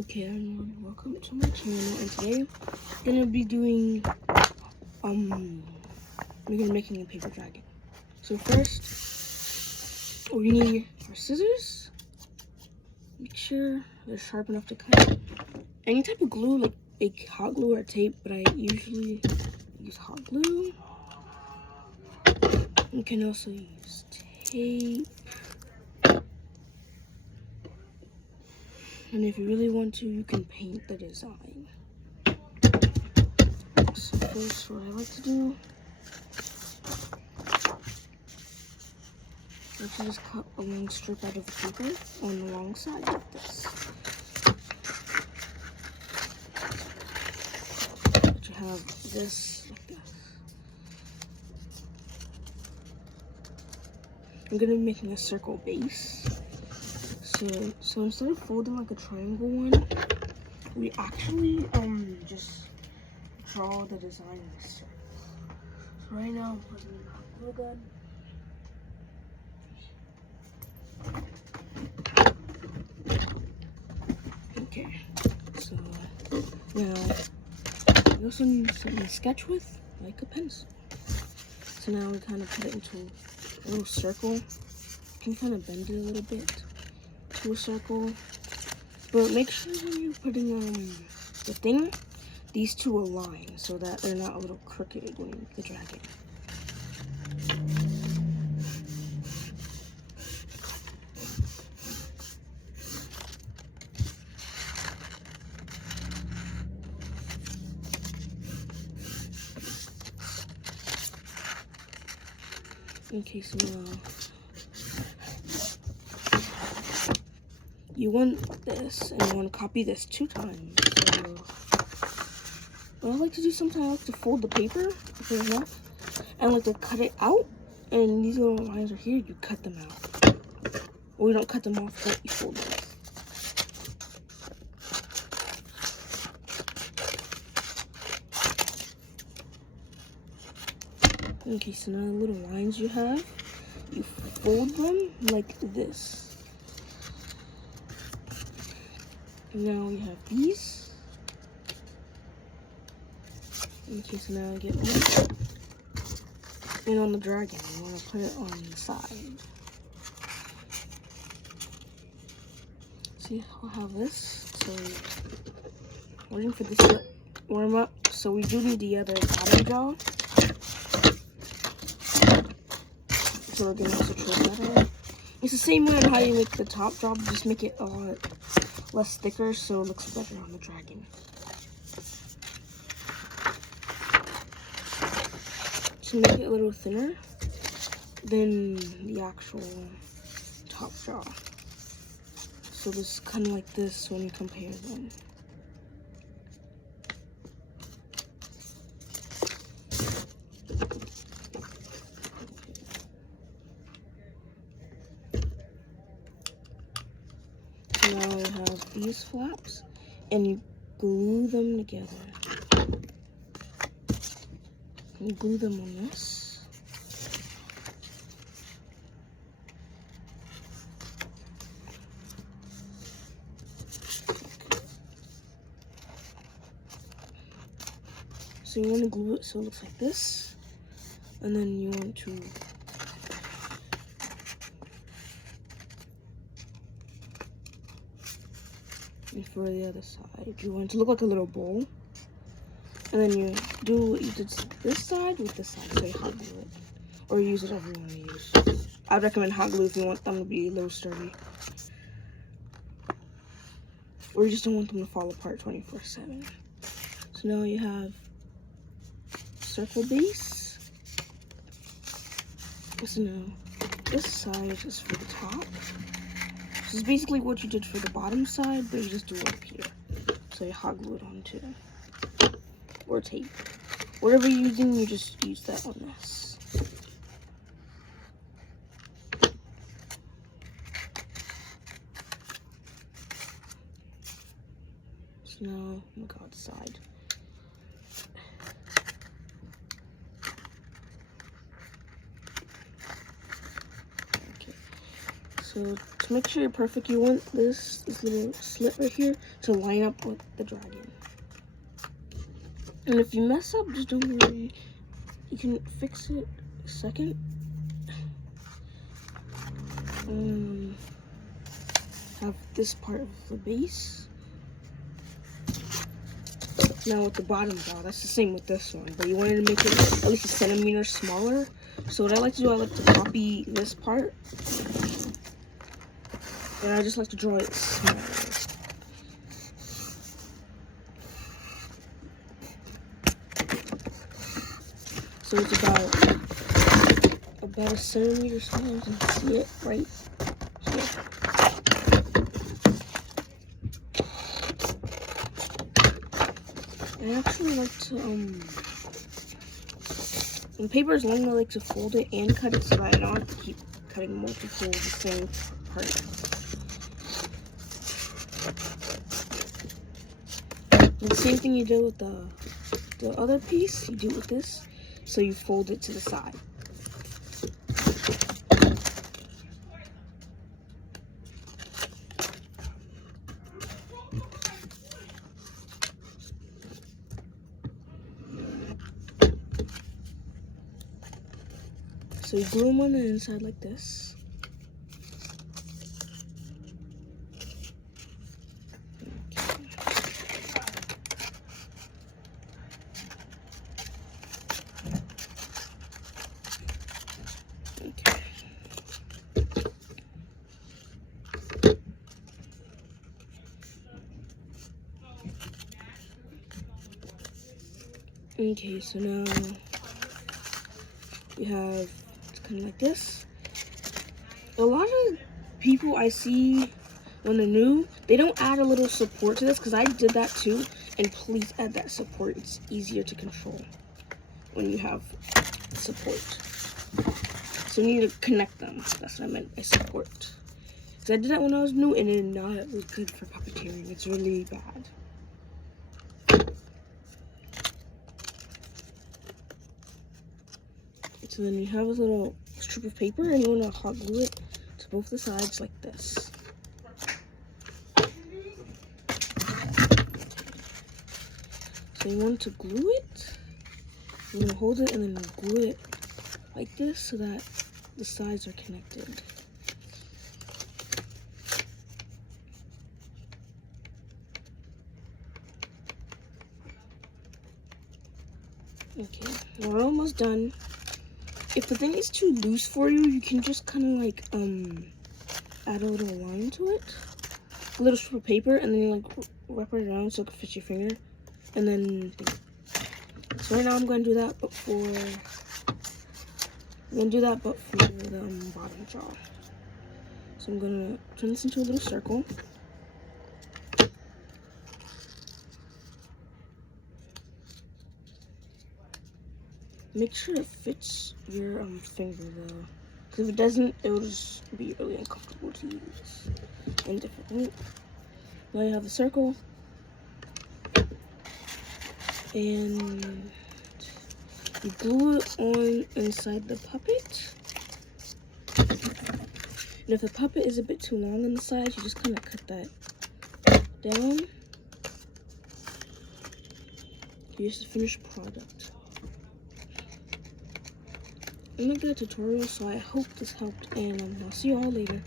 Okay everyone, welcome to my channel, and today I'm gonna be doing making a paper dragon. So first we need our scissors. Make sure they're sharp enough to cut. Any type of glue, like hot glue or tape, but I usually use hot glue. You can also use tape. And if you really want to, you can paint the design. So first, what I like to do is to just cut a long strip out of the paper on the wrong side like this. But you have this like this. I'm gonna be making a circle base. So instead of folding like a triangle one, we actually just draw the design in a circle. So right now I'm putting in hot glue gun. Okay, so now we also need something to sketch with, like a pencil. So now we kind of put it into a little circle. You can kind of bend it a little bit to a circle. But make sure when you're putting the thing, these two align so that they're not a little crooked when you make the dragon. Okay, so you want this, and you want to copy this 2 times. So what I like to do sometimes, I like to fold the paper if there's enough, and like to cut it out. And these little lines are here, you cut them out. Or you don't cut them off, but you fold them. Okay, so now the little lines you have, you fold them like this. Now we have these. Okay, so now I get one. And on the dragon, you want to put it on the side. See, I'll have this. So waiting for this to warm up. So we do need the other bottom jaw. So we're gonna also trim that out. It's the same way on how you make the top jaw, but just make it a lot less thicker so it looks better on the dragon. To make it a little thinner than the actual top jaw. So this is kind of like this when you compare them. So now we have these flaps, and you glue them together. You glue them on this. So you want to glue it so it looks like this, and then you want to and for the other side, you want it to look like a little bowl, and then you do what you did this side with this side, so you hot glue it, or use whatever you want to use. I'd recommend hot glue if you want them to be a little sturdy, or you just don't want them to fall apart 24/7. So now you have circle base. So now this side is for the top. This is basically what you did for the bottom side, but you just do it up here. So you hot glue it onto, or tape. Whatever you're using, you just use that on this. So now I'm gonna go outside. So to make sure you're perfect, you want this little slit right here to line up with the dragon. And if you mess up, just don't worry. You can fix it a second. Have this part of the base. Now with the bottom jaw, that's the same with this one, but you wanted to make it at least a centimeter smaller. So what I like to do, I like to copy this part, and I just like to draw it smaller. So it's about a centimeter smaller. You can see it right here. I actually like to, when paper is long, I like to fold it and cut it so that I don't have to keep cutting multiple of the same part. And the same thing you did with the other piece, you do with this, so you fold it to the side. So you glue them on the inside like this. Okay, so now you have, it's kind of like this. A lot of people I see when they're new, they don't add a little support to this, because I did that too, and please add that support. It's easier to control when you have support. So you need to connect them. That's what I meant by support. Because I did that when I was new, and it not was good for puppeteering. It's really bad. So then you have a little strip of paper, and you want to hot glue it to both the sides like this. So you want to glue it, you want to hold it and then glue it like this so that the sides are connected. Okay, we're almost done. If the thing is too loose for you, you can just kind of like add a little line to it, a little strip of paper, and then you like wrap it around so it can fit your finger, and then. So right now I'm going to do that, but for the bottom jaw. So I'm going to turn this into a little circle. Make sure it fits your finger though, because if it doesn't, it will just be really uncomfortable to use and different. Now you have the circle, and you glue it on inside the puppet. And if the puppet is a bit too long on the sides, you just kind of cut that down. Here's the finished product. I'm gonna get a tutorial, so I hope this helped, and I'll see you all later.